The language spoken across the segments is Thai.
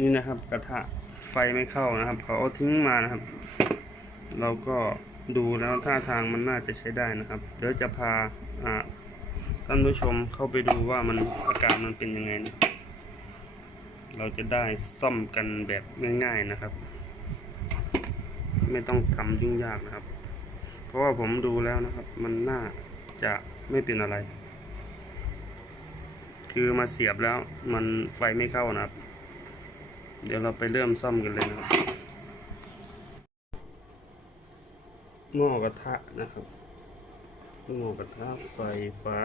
นี่นะครับกระทะไฟไม่เข้านะครับเขาเอาทิ้งมานะครับ เราก็ดูแล้วท่าทางมันน่าจะใช้ได้นะครับ เดี๋ยวจะพาท่านผู้ชมเข้าไปดูว่ามันอาการมันเป็นยังไงนะเราจะได้ซ่อมกันแบบง่ายๆนะครับ ไม่ต้องทำยุ่งยากนะครับ เพราะว่าผมดูแล้วนะครับ มันน่าจะไม่เป็นอะไร คือมาเสียบแล้วมันไฟไม่เข้านะครับ เดี๋ยวเราไปเริ่มซ่อมกันเลยนะครับหม้อกระทะนะครับหม้อกระทะไฟฟ้า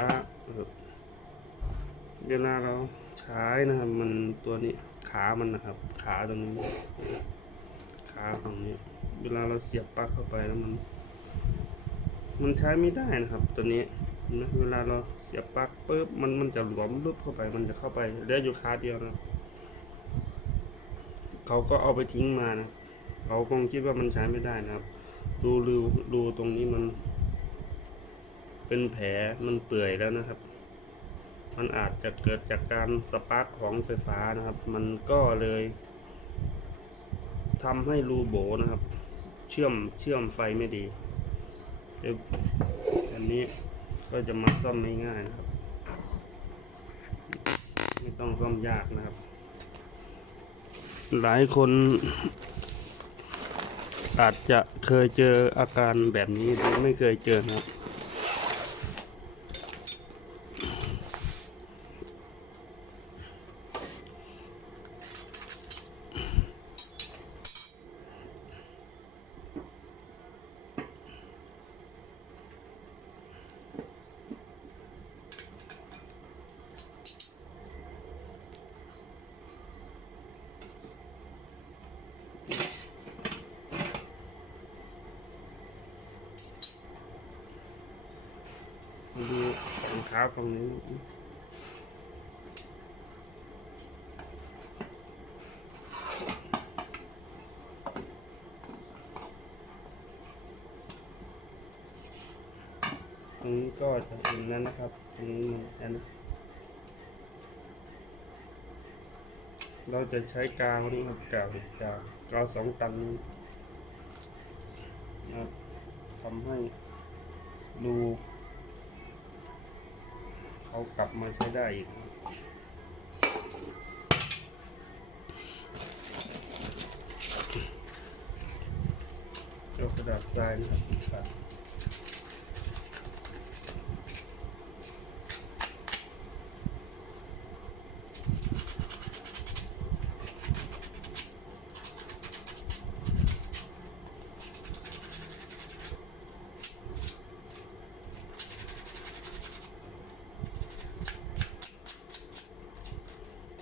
เวลาเราใช้นะครับ มันตัวนี้ขามันนะครับ ขาตรงนี้ขาฝั่งนี้ เวลาเราเสียบปลั๊กเข้าไปแล้วมัน มันใช้ไม่ได้นะครับ ตัวนี้นะเวลาเราเสียบปลั๊กปุ๊บมันมันจะหลวมลุบเข้าไป มันจะเข้าไปเหลืออยู่ขาเดียวนะครับ เขาก็เอาไปทิ้งมานะเขาคงคิดว่ามันใช้ไม่ได้นะครับ ดูรูดูตรงนี้มัน เป็นแผลมันเปื่อยแล้วนะครับ มันอาจจะเกิดจากการสปาร์กของไฟฟ้านะครับ มันก็เลยทำให้รูโบนะครับ เชื่อมเชื่อมไฟไม่ดีเดี๋ยวอันนี้ก็จะมาซ่อมง่ายๆนะครับ ไม่ต้องซ่อมยากนะครับ หลายคนอาจจะเคยเจออาการแบบนี้หรือไม่เคยเจอนะครับาตรงนี้ ตรงนี้ก็จะเป็นนั้นนะครับ ตรงนี้อันเราจะใช้กาวนี่ครับกาวกาวกาวสองตันนี้นะครับทำให้ดู เอากลับมาใช้ได้อีกเอากระดาษทรายนะครับ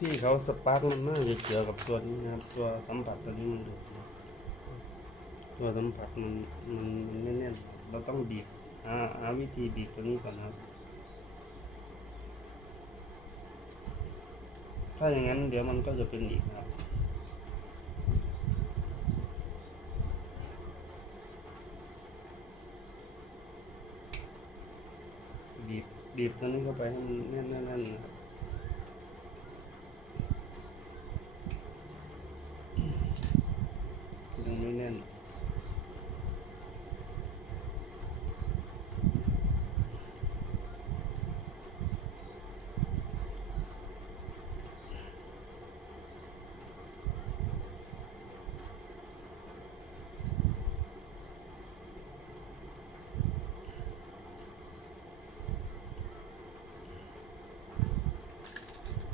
ที่เขาสปาร์กมันน่าจะเกี่ยวกับตัวนี้นะครับ ตัวสัมผัสตัวนี้มันดูดนะตัวสัมผัสมันมันมันแน่นๆเราต้องบีบหาหาวิธีบีบตัวนี้ก่อนนะครับ ถ้าอย่างนั้นเดี๋ยวมันก็จะเป็นอีกนะครับบีบบีบตัวนี้เข้าไปให้มันแน่นๆนะครับ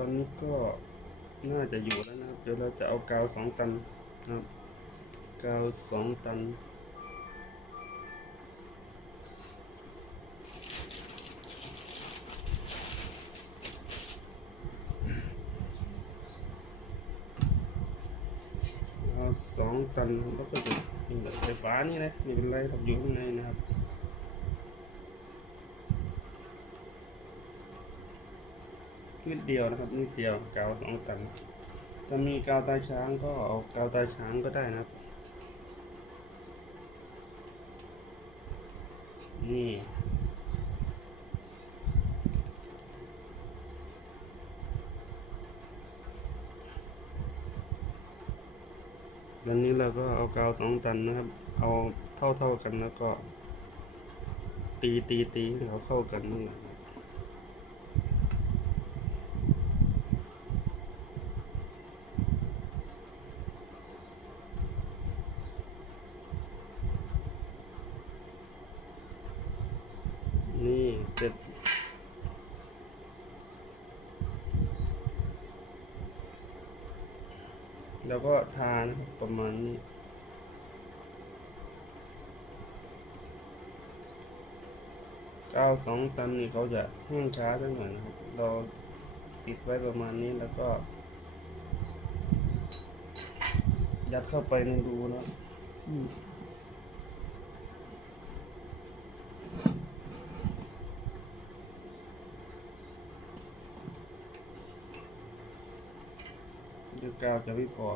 อนนี้ก็น่าจะอยู่แล้วนะครับ เดี๋ยวเราจะเอากาวสองตันครับ กาวสองตันสองตันแล้วก็จะมีแบบไฟฟ้านี่นะนี่เป็นไรครับอยู่ข้างในนะครับ นิดเดียวนะครับนิดเดียวกาวสองตันถ้ามีกาวตาช้างก็เอากาวตาช้างก็ได้นะครับ นี่วันนี้เราก็เอากาวสองตันนะครับ เอาเท่าเท่าๆกันแล้วก็ ตีตีตีให้เขาเข้ากันนั่นแหละครับนี่ เสร็จแล้วก็ทานประมาณนี้กาสองตันนี่เขาจะแห้งช้าสักหน่อยนะครับ เราติดไว้ประมาณนี้แล้วก็ ยัดเข้าไปในรูนะ อืมเดี๋ยวกาวจะไม่พอ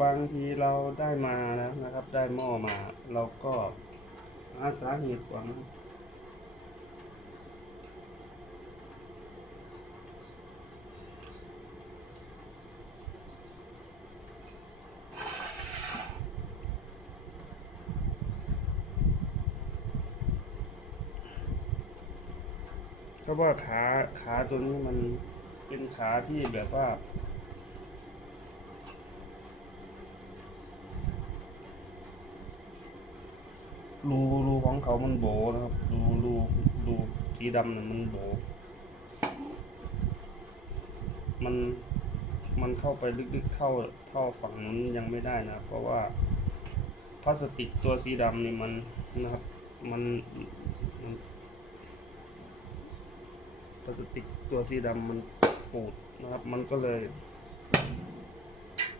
บางทีเราได้มาแล้วนะครับ ได้หม้อมา เราก็หาสาเหตุหวัง ราะว่าขาขาตัวนี้มันเป็นขาที่แบบว่า รูรูของเขามันโบนะครับ รูรูรูสีดำเนี่ยมันโบ มันมันเข้าไปลึกๆเข้าเข้าฝั่งนั้นยังไม่ได้นะ เพราะว่าพลาสติกตัวสีดำนี่มันนะครับ มันพ ลาสติกตัวสีดำมันปูดนะครับ มันก็เลย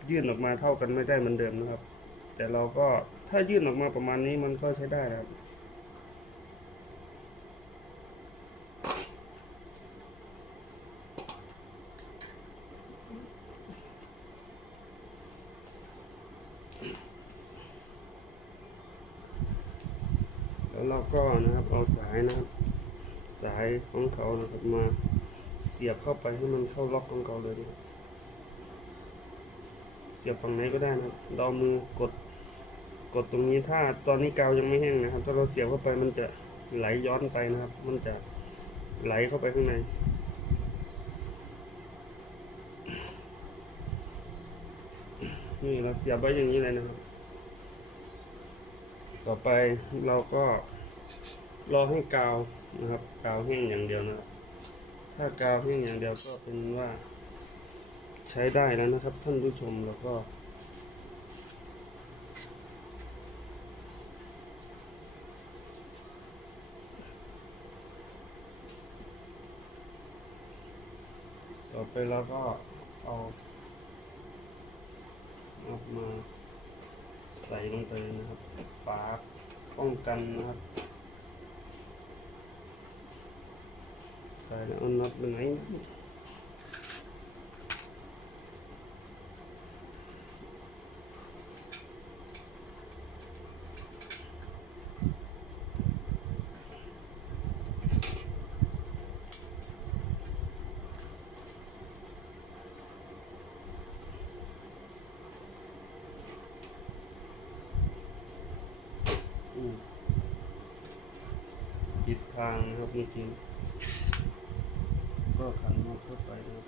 ยื่นออกมาเท่ากันไม่ได้เหมือนเดิมนะครับ แต่เราก็ถ้ายื่นออกมาประมาณนี้มันก็ใช้ได้นะครับแล้วเราก็นะครับเอาสายนะครับ สายของเขานะครับมาเสียบเข้าไปให้มันเข้าล็อกของเขาเลยนะครับเสียบฝั่งไหนก็ได้นะครับเราเอมือกดกดตรงนี้ถ้าตอนนี้กาวยังไม่แห้งนะครับ ถ้าเราเสียบเข้าไปมันจะไหลย้อนไปนะครับ มันจะไหลเข้าไปข้างใน นี่เราเสียบไว้อย่างนี้เลยนะครับ ต่อไปเราก็ รอให้กาวนะครับ กาวแห้งอย่างเดียวนะครับ ถ้ากาวแห้งอย่างเดียวก็เป็นว่า ใช้ได้แล้วนะครับ ท่านผู้ชมแล้วก็ต่อไปเราก็เอาออกมาใส่ลงไปเลยนะครับฝาป้องกันนะครับ ใส่แล้วเอาน็อตไปไหนอืมผิดทางนะครับจริงๆก็ ขันโมกเข้าไปนะ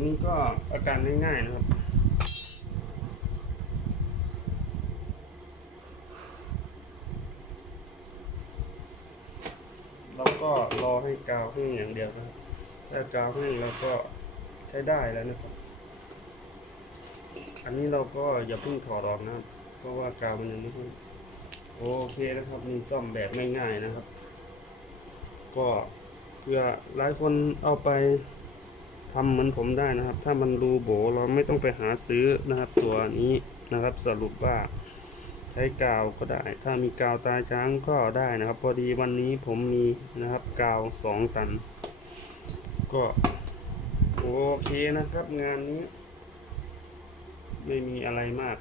นี่ก็อาการง่ายๆนะครับเราก็รอให้กาวแห้งอย่างเดียวนะถ้ากาวแห้งเราก็ใช้ได้แล้วนะครับ อันนี้เราก็อย่าเพิ่งถอดออกนะครับ เพราะว่ากาวมันยังไม่แห้งโอเคนะครับมีซ่อมแบบง่ายๆนะครับ ก็เพื่อหลายคนเอาไปทำเหมือนผมได้นะครับ ถ้ามันรูโบเราไม่ต้องไปหาซื้อนะครับ ตัวนี้นะครับสรุปว่าใช้กาวก็ได้ ถ้ามีกาวตาช้างก็ได้นะครับ พอดีวันนี้ผมมีนะครับกาวสองตัน ก็โอเคนะครับ งานนี้ ไม่มีอะไรมาก